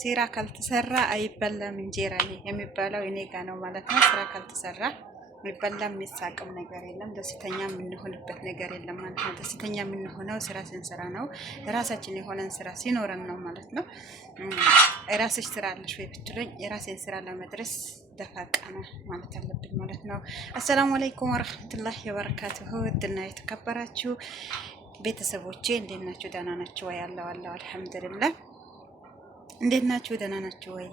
ስራ ካልተሰራ አይበላም እንጀራ የሚባለው እኔ ጋ ነው ማለት ነው። ስራ ካልተሰራ የሚበላም የሚሳቅም ነገር የለም። ደስተኛ የምንሆንበት ነገር የለም ማለት ነው። ደስተኛ የምንሆነው ስራ ስንሰራ ነው። የራሳችን የሆነን ስራ ሲኖረን ነው ማለት ነው። የራስሽ ስራ አለሽ ወይ ብትሉኝ የራሴን ስራ ለመድረስ ደፋቃ ነው ማለት አለብኝ ማለት ነው። አሰላሙ አለይኩም ወራህመቱላሂ ወበረካቱሁ። ውድና የተከበራችሁ ቤተሰቦቼ እንዴት ናችሁ? ደህና ናችሁ ወይ? አለው አልሐምዱሊላህ። እንዴት ናችሁ? ደህና ናችሁ ወይ?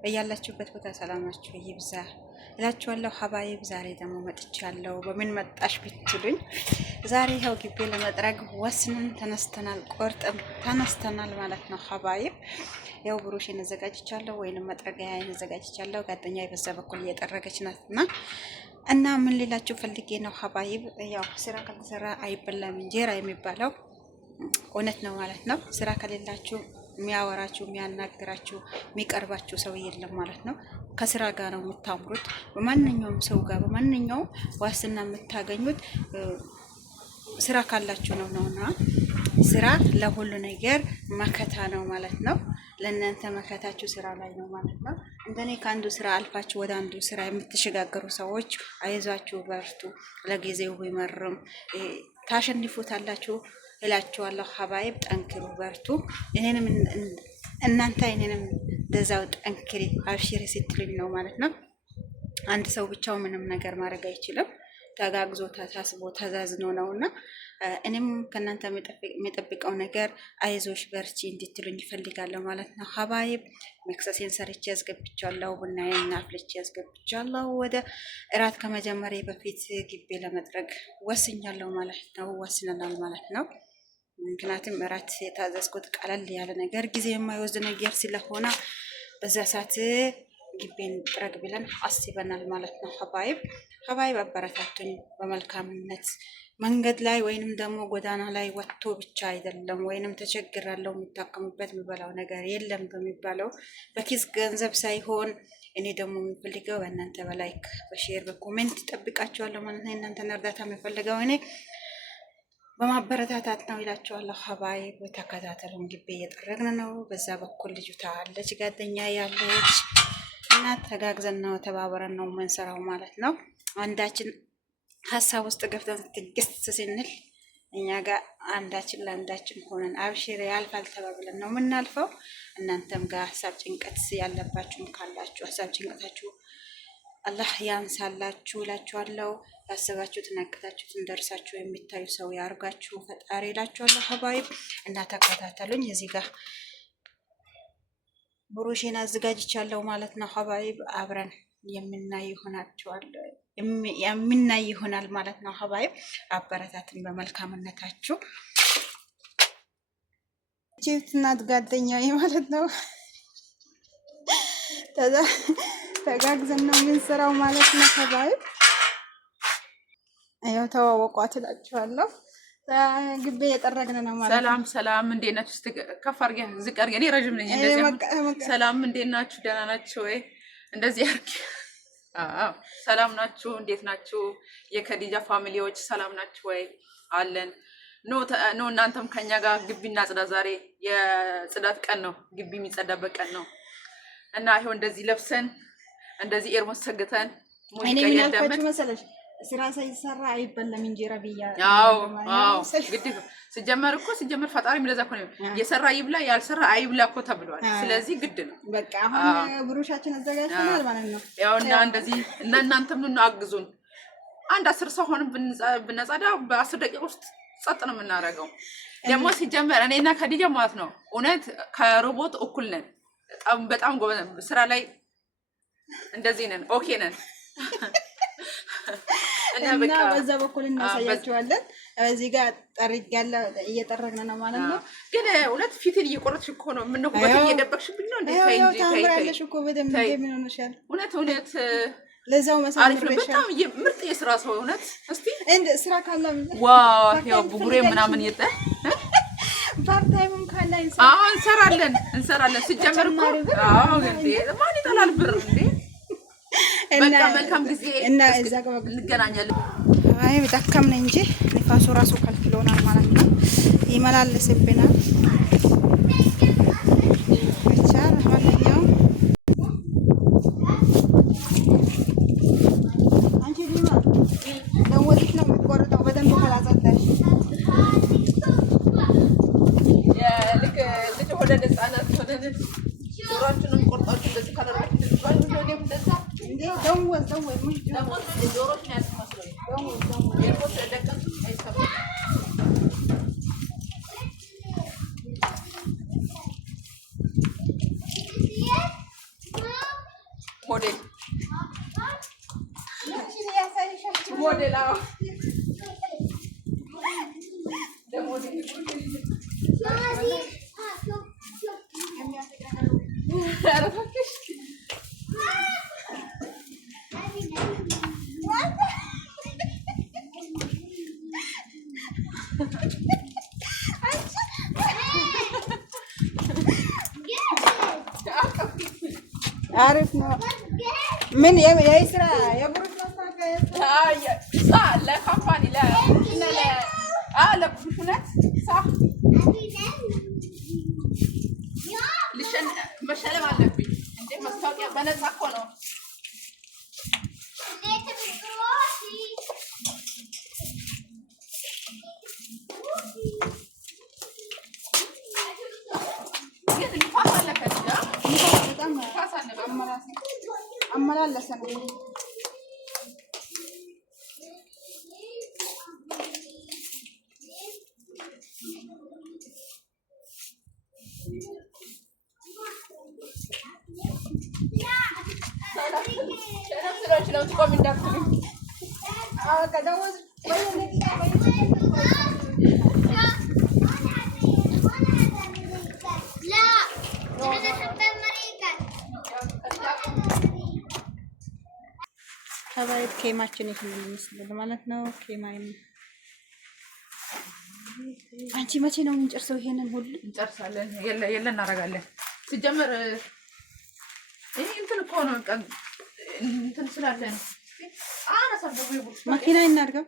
በያላችሁበት ቦታ ሰላማችሁ ይብዛ እላችኋለሁ። ሀባይብ ዛሬ ደግሞ መጥቻለሁ። በምን መጣሽ ብትሉኝ ዛሬ ይኸው ግቢ ለመጥረግ ወስነን ተነስተናል፣ ቆርጠን ተነስተናል ማለት ነው። ሀባይብ ያው ብሩሽን አዘጋጅቻለሁ ወይንም መጥረጊያን አዘጋጅቻለሁ። ጓደኛዬ በዛ በኩል እየጠረገች ናትና እና ምን ሊላችሁ ፈልጌ ነው ሀባይብ፣ ያው ስራ ካልተሰራ አይበላም እንጀራ የሚባለው እውነት ነው ማለት ነው። ስራ ከሌላችሁ የሚያወራችሁ የሚያናግራችሁ የሚቀርባችሁ ሰው የለም ማለት ነው። ከስራ ጋር ነው የምታምሩት። በማንኛውም ሰው ጋር በማንኛውም ዋስትና የምታገኙት ስራ ካላችሁ ነው ነውና ስራ ለሁሉ ነገር መከታ ነው ማለት ነው። ለእናንተ መከታችሁ ስራ ላይ ነው ማለት ነው። እንደኔ ከአንዱ ስራ አልፋችሁ ወደ አንዱ ስራ የምትሸጋገሩ ሰዎች አይዟችሁ፣ በርቱ። ለጊዜው ቢመርም ታሸንፉታላችሁ እላችኋለሁ። ሀባይብ ጠንክሩ፣ በርቱ። እኔንም እናንተ እኔንም እንደዛው ጠንክሪ አብሽሪ ስትሉኝ ነው ማለት ነው። አንድ ሰው ብቻው ምንም ነገር ማድረግ አይችልም። ተጋግዞ ተሳስቦ ተዛዝኖ ነውና እኔም ከእናንተ የሚጠብቀው ነገር አይዞሽ በርቺ እንድትሉኝ ይፈልጋለሁ ማለት ነው። ሀባይብ መክሰሴን ሰርቼ ያስገብቻለሁ፣ ቡናዬን አፍልቼ ያስገብቻለሁ። ወደ እራት ከመጀመሪያ በፊት ግቢ ለመጥረግ ወስኛለሁ ማለት ነው። ወስነናል ማለት ነው። ምክንያቱም እራት የታዘዝኩት ቀለል ያለ ነገር ጊዜ የማይወስድ ነገር ስለሆነ በዛ ሰዓት ግቢን ጥረግ ብለን አስበናል ማለት ነው። ሀባይብ አበረታቱኝ በመልካምነት መንገድ ላይ ወይንም ደግሞ ጎዳና ላይ ወጥቶ ብቻ አይደለም ወይንም ተቸግራለሁ የሚታከሙበት የሚበላው ነገር የለም በሚባለው በኪስ ገንዘብ ሳይሆን እኔ ደግሞ የሚፈልገው በእናንተ በላይክ በሼር በኮሜንት ጠብቃችኋለሁ ማለት ነው። እናንተን እርዳታ የሚፈልገው እኔ በማበረታታት ነው ይላችኋለሁ። ሀባይብ ተከታተሉን። ግቢ እየጠረግን ነው። በዛ በኩል ልጅቷ አለች፣ ጓደኛ ያለች እና ተጋግዘን ነው ተባበረን ነው የምንሰራው ማለት ነው። አንዳችን ሀሳብ ውስጥ ገብተን ትግስት ስንል እኛ ጋር አንዳችን ለአንዳችን ሆነን አብሽር ያልፋል ተባብለን ነው የምናልፈው። እናንተም ጋር ሀሳብ ጭንቀት ያለባችሁም ካላችሁ ሀሳብ ጭንቀታችሁ አላህ ያንሳላችሁ እላችኋለሁ። ያሰባችሁትን ያቀዳችሁትን ደርሳችሁ የሚታዩ ሰው ያርጋችሁ ፈጣሪ እላችኋለሁ። ሀባይብ እና ተከታተሉኝ። እዚህ ጋር ብሩሽን አዘጋጅቻለሁ ማለት ነው። ሀባይብ አብረን የምናይ ይሆናል ማለት ነው። ሀባይብ አበረታትን በመልካምነታችሁ። ቺፕትናት ጓደኛዬ ማለት ነው። ተጋግዘን ነው የምንሰራው ማለት ነው። ሀባይብ ያው ተዋወቋት እላችኋለሁ። ግቢ እየጠረግን ነው ማለት ነው። ሰላም እንዴት ናችሁ? ከፍ አድርጌ ዝቅ አድርጌ እኔ ረጅም ነኝ እንደዚህ። ሰላም እንዴት ናችሁ? ደህና ናችሁ ወይ? እንደዚህ አድርጌ ሰላም ናችሁ? እንዴት ናችሁ? የከዲጃ ፋሚሊዎች ሰላም ናችሁ ወይ? አለን ኖ እናንተም ከኛ ጋር ግቢ እናጽዳ። ዛሬ የጽዳት ቀን ነው፣ ግቢ የሚጸዳበት ቀን ነው እና ይሄው እንደዚህ ለብሰን እንደዚህ ኤርሞስ ሰግተን ሙዚቃ ያዳመጥ መሰለሽ። ስራ ሳይሰራ አይበላም እንጀራ ብያ። አዎ ግድ ሲጀመር ፈጣሪም ለዛ እኮ ነው የሰራ ይብላ ያልሰራ አይብላ እኮ ተብሏል። ስለዚህ ግድ ነው በቃ። አሁን ብሩሻችን አዘጋጅተናል ማለት ነው። ያው እና እንደዚህ እና እናንተም ነው አግዙን። አንድ 10 ሰው ሆነን ብንጸዳ በ10 ደቂቃ ውስጥ ጸጥ ነው የምናደርገው። ደግሞ ሲጀመር እኔና ከዲጃ ማለት ነው እውነት ከሮቦት እኩል ነን። በጣም ጎበዝ ስራ ላይ እንደዚህ ነን፣ ኦኬ ነን። እና በዛ በኩል እናሳያችኋለን። እዚህ ጋር ጠርግ ያለ እየጠረግን ነው ማለት ነው። ግን እውነት ፊትን እየቆረጥሽ እኮ ነው። ምን ነው በት እየደበቅሽብኝ ነው እንዴ? ታምራለሽ እኮ በደምብ ምን ሆነሻል? እውነት ለዛው መሳለሽ በጣም ምርጥ የስራ ሰው እውነት። እስቲ እንደ ስራ ካለ ዋው ያው ቡጉሬ ምናምን ይጣ ፓርታይም ካለ እንሰራለን። ሲጀመር እኮ እንዴ ማን ይጠላል ብር እንዴ? በቃ መልካም ጊዜ እና እዛ ጋር እንገናኛለን። አይ በደከምን እንጂ ንፋሱ ራሱ ከልክሎናል ማለት ነው። ይመላለስብናል። እቺ ህፃናት ሆነን ጆሮአችንን ቆርጣችሁ እንደዚህ ካደረጋችሁ ትባል ነው እንደዛ እንዴ ደወዝ ምን ደወዝ ጆሮሽ ነው ያስመስለው ደወዝ የፎቶ ደቀቱ አይሰማም ሞዴል ሞዴል አዎ አሪፍ ነው። ምን የስራ የብሩክ ለካምፓኒ ለብሩክነት መሸለም አለብኝ እንዴ? ማስታወቂያ በነፃ እኮ ነው። አመላለሰ ነው ከባይት ኬማችን ይሄን ይመስላል ማለት ነው። ኬማይም አንቺ መቼ ነው የምንጨርሰው? ይሄንን ሁሉ እንጨርሳለን። የለ እናደርጋለን። ሲጀመር ይሄ እንትን እኮ ነው እንትን ስላለን መኪና እናድርገው።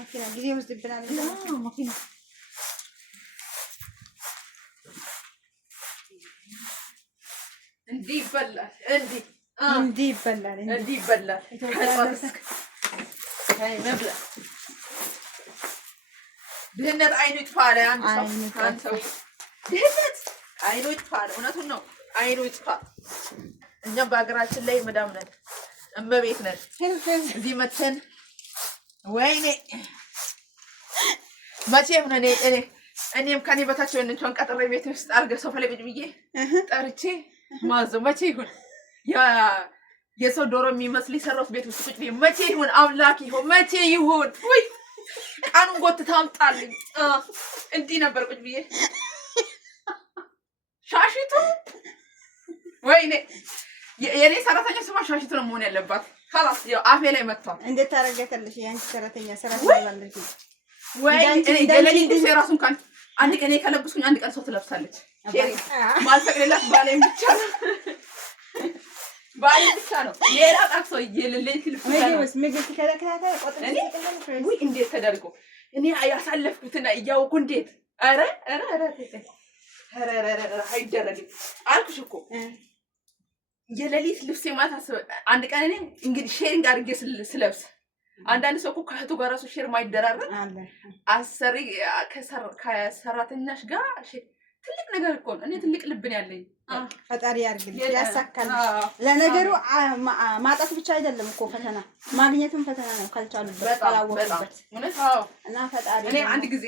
መኪና ጊዜ ወስድብናል። መኪና እንዲህ ይበላል። እንዲህ ይበላል። ድህነት አይኑ ይጥፋ አለ አንድ ሰው። ድህነት አይኑ ይጥፋ አለ። እውነቱን ነው። አይኑ ይጥፋ። እኛም በሀገራችን ላይ መዳም ነን፣ እመቤት ነን። እዚህ መተን ወይኔ መቼም ነው እኔም ከኔ በታች የሆነችውን ቀጥሬ ቤት ውስጥ አድርገህ ሶፋ ላይ ቁጭ ብዬ ጠርቼ ማዘው መቼ ይሁን የሰው ዶሮ የሚመስል የሰራሁት ቤት ውስጥ ቁጭ ብዬ መቼ ይሁን አምላክ ይሁን መቼ ይሁን ወይ ቀኑን ጎትተህ አምጣልኝ። እንዲህ ነበር ቁጭ ብዬ ሻሽቱ ወይኔ የኔ ሰራተኛ ስማ ሻሽቱ ነው መሆን ያለባት። ካላስ ያው አፌ ላይ መጥቷል። እንዴት ታረጋታለሽ? ያንቺ ሰራተኛ ትባላለች ወይ እኔ የሌሊት የራሱን ካን አንድ ቀን ከለብስኩኝ አንድ ቀን ሰው ትለብሳለች። ማልፈቅድላት ባሌን ብቻ ነው ሌላ ጣቅሶ የሌሊት ልብስ ምግብ ከለከታታ ቆጥረሽ ወይ እንዴት ተደርጎ እኔ ያሳለፍኩትና እያወኩ እንዴት ኧረ አይደረግም አልኩሽ እኮ የሌሊት ልብስ የማታ አንድ ቀን እኔ እንግዲህ ሼሪንግ አድርጌ ስለብስ አንዳንድ ሰው እኮ ከእህቱ ጋር ራሱ ሼር ማይደራረግ አሰሪ ከሰራተኛሽ ጋር ትልቅ ነገር እኮ ነው። እኔ ትልቅ ልብ ነው ያለኝ። ፈጣሪ ያርግልሽ ያሳካል። ለነገሩ ማጣት ብቻ አይደለም እኮ ፈተና ማግኘትም ፈተና ነው ካልቻሉበት ካላወቁበት እና ፈጣሪ እኔ አንድ ጊዜ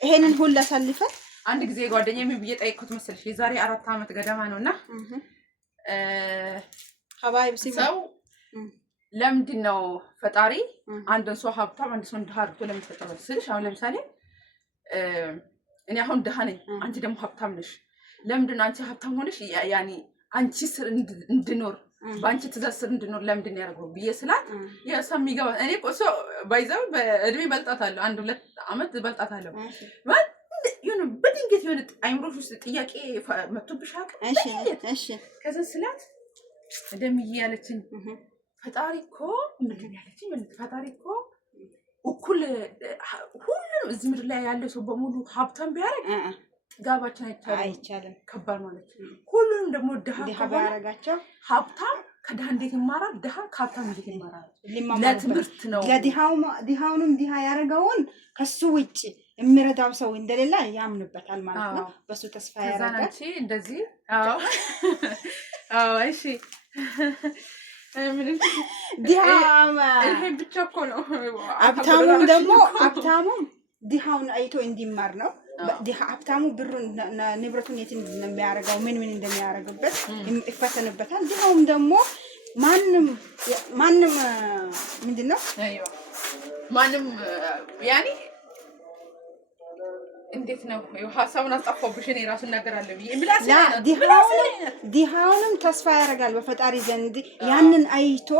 ይሄንን ሁሉ አሳልፈን አንድ ጊዜ ጓደኛዬ ምን ብዬ ጠይቅኩት መሰለሽ የዛሬ 4 አመት ገደማ ነውና ሀባይብ ሰው ለምንድን ነው ፈጣሪ አንድን ሰው ሀብታም አንድ ሰው ድሃ አድርጎ ለምን ፈጠረው ስልሽ አሁን ለምሳሌ እኔ አሁን ድሃ ነኝ አንቺ ደግሞ ሀብታም ነሽ ለምንድን ነው አንቺ ሀብታም ሆነሽ ያኒ አንቺ ስር እንድኖር ባንቺ ትእዛዝ ስር እንድኖር ለምንድን ነው ያደረገው ብዬ ስላት የሰው የሚገባ እኔ እኮ ባይዘው በእድሜ በልጣታለሁ 1-2 አመት በልጣታለሁ ማለት የሆነ በድንገት የሆነ አይምሮሽ ውስጥ ጥያቄ መጥቶብሽ አውቃ እሺ ከዛ ስላት ደምዬ ያለችኝ ፈጣሪ እኮ ምንድን ያለችኝ ፈጣሪ እኮ እኩል ሁሉንም እዚህ ምድር ላይ ያለው ሰው በሙሉ ሀብታም ቢያደርግ ጥጋባችን አይቻልም ከባድ ማለት ነው። ሁሉንም ደግሞ ድሃ ባያረጋቸው ሀብታም ከድሃ እንዴት ይማራል? ድሃ ከሀብታም እንዴት ይማራል? ለትምህርት ነው። ድሃውንም ድሃ ያደረገውን ከሱ ውጭ የሚረዳው ሰው እንደሌላ ያምንበታል ማለት ነው። በሱ ተስፋ ያደርጋል። እንደዚህ አዎ አዎ እሺ ይሄን ብቻ እኮ ነው። ሀብታሙም ድሃውን አይቶ እንዲማር ነው። ሀብታሙ ብሩን ንብረቱን የት እንደሚያደርገው ምን እንደሚያደርግበት ይፈተንበታል። ድሃውም ደግሞ ማንም ምንድነው ማንም ያኔ እንዴት ነው ሀሳቡን አስጣፋብሽ እኔ ራሱ እናገራለሁ ብዬ ድሃውንም ተስፋ ያደርጋል በፈጣሪ ዘንድ ያንን አይቶ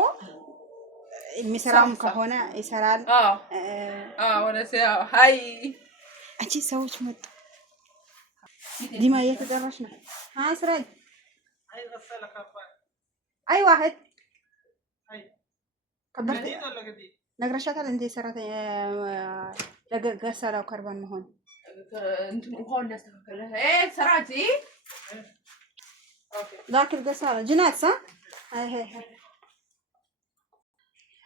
የሚሰራም ከሆነ ይሰራል። ሀይ አንቺ ሰዎች መጡ። ዲማ እየተጠራሽ ነው። ስራይ አይ ዋህድ ከበርት ነግረሻታል እንዴ ሰራተኛ ለገሰራው ከርባን መሆን እንትን ውሃውን ያስተካከለ ሰራጂ ላክል ገሰራ ጅናት ሳ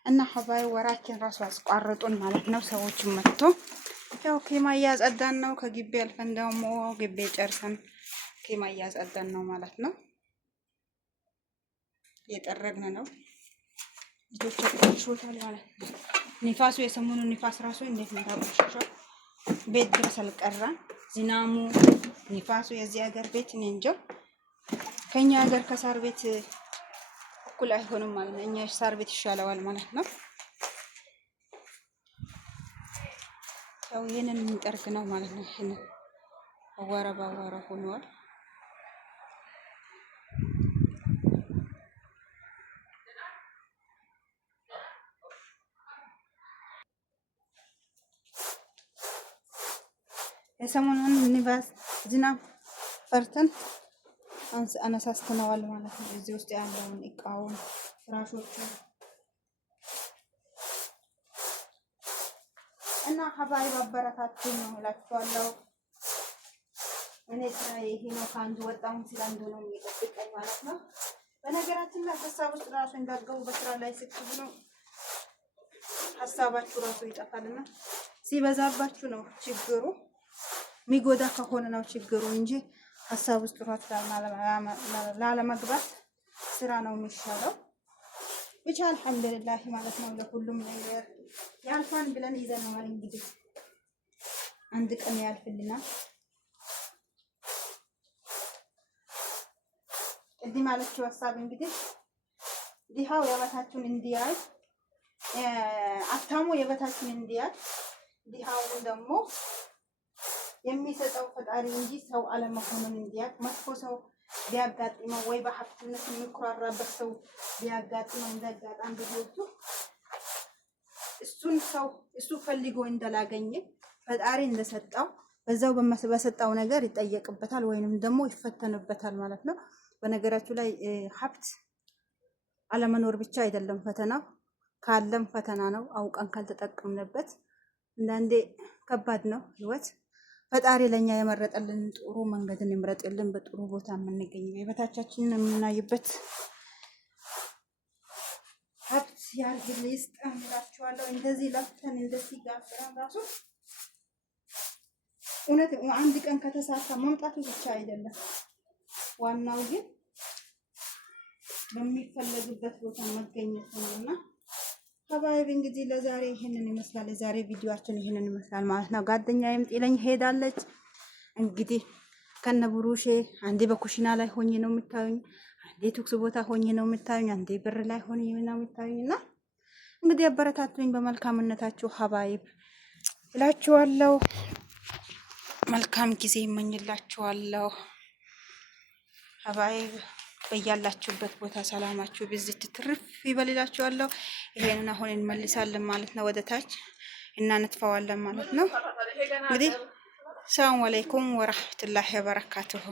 እና ሀባይ ወራችን ራሱ አስቋርጡን ማለት ነው። ሰዎች መጥቶ ያው ኬማ እያጸዳን ነው። ከግቢ አልፈን ደግሞ ግቢ ጨርሰን ኬማ እያጸዳን ነው ማለት ነው። እየጠረግን ነው። ልጆች ተቆሽሾታል ማለት ነው። ንፋሱ የሰሞኑ ንፋስ ራሱ እንዴት ነው ታቆሽሾ ቤት ድረስ አልቀራም። ዝናሙ ንፋሱ የዚህ ሀገር ቤት እኔ እንጃ ከኛ ሀገር ከሳር ቤት እኩል አይሆንም ማለት ነው። እኛ ሳር ቤት ይሻለዋል ማለት ነው። ያው ይሄንን እንጠርግ ነው ማለት ነው። ይሄንን አዋራ ባዋራ ሆኗል። የሰሞኑን ንፋስ ዝናብ ፈርተን አነሳስተነዋል ማለት ነው። እዚህ ውስጥ ያለውን እቃውን ፍራሾቹ እና ሀባይ ባበረታቱ ነው እላችኋለሁ። እኔ ስራዬ ይሄ ነው። ከአንዱ ወጣሁን ስላንዱ ነው የሚጠብቀኝ ማለት ነው። በነገራችን ላይ ሀሳብ ውስጥ ራሱ እንዳትገቡ በስራ ላይ ስትሉ ነው ሀሳባችሁ ራሱ ይጠፋልና ሲበዛባችሁ ነው ችግሩ። ሚጎዳ ከሆነ ነው ችግሩ እንጂ ሀሳብ ውስጥ ራሱ ላለመግባት ስራ ነው የሚሻለው። ብቻ አልሐምዱሊላህ ማለት ነው። ለሁሉም ነገር ያልፋን ብለን ይዘናል። እንግዲህ አንድ ቀን ያልፍልናል። እዚህ ማለችው ሀሳብ እንግዲህ ድሃው የበታችን እንዲያይ፣ ሀብታሙ የበታችን እንዲያይ፣ ድሃውን ደግሞ የሚሰጠው ፈጣሪ እንጂ ሰው አለመሆኑን እንዲያውቅ፣ መጥፎ ሰው ቢያጋጥመው ወይ በሀብትነት የሚኮራራበት ሰው ቢያጋጥመው እንዳጋጣም ቢሆኑ እሱ ፈልጎ እንዳላገኘ ፈጣሪ እንደሰጠው በዛው በሰጠው ነገር ይጠየቅበታል ወይንም ደግሞ ይፈተንበታል ማለት ነው። በነገራችሁ ላይ ሀብት አለመኖር ብቻ አይደለም ፈተናው፣ ካለም ፈተና ነው። አውቀን ካልተጠቀምንበት አንዳንዴ ከባድ ነው ህይወት። ፈጣሪ ለኛ የመረጠልን ጥሩ መንገድን ይምረጥልን፣ በጥሩ ቦታ የምንገኝ በበታቻችንን የምናይበት ሀብት ያርግልን ይስጠን እላችኋለሁ። እንደዚህ ለፍተን እንደዚህ ጋፍረን ራሱ እውነት አንድ ቀን ከተሳካ መምጣቱ ብቻ አይደለም፣ ዋናው ግን በሚፈለግበት ቦታ መገኘት ነውና ሀባይብ እንግዲህ ለዛሬ ይሄንን ይመስላል። የዛሬ ቪዲዮአችን ይሄንን ይመስላል ማለት ነው። ጓደኛዬም ጥለኝ ሄዳለች። እንግዲህ ከነብሩሼ አንዴ በኩሽና ላይ ሆኜ ነው የምታዩኝ፣ አንዴ ቱክስ ቦታ ሆኜ ነው የምታዩኝ፣ አንዴ ብር ላይ ሆኜ ነው የምታዩኝና እንግዲህ አበረታቱኝ በመልካምነታችሁ ሀባይብ እላችኋለሁ። መልካም ጊዜ ይመኝላችኋለሁ ሀባይብ። በያላችሁበት ቦታ ሰላማችሁ ብዝት ትርፍ ይበልላችኋለሁ። ይሄንን አሁን እንመልሳለን ማለት ነው። ወደ ታች እናነጥፈዋለን ማለት ነው። እንግዲህ ሰላም አለይኩም ወራህመቱላሂ ወበረካቱሁ።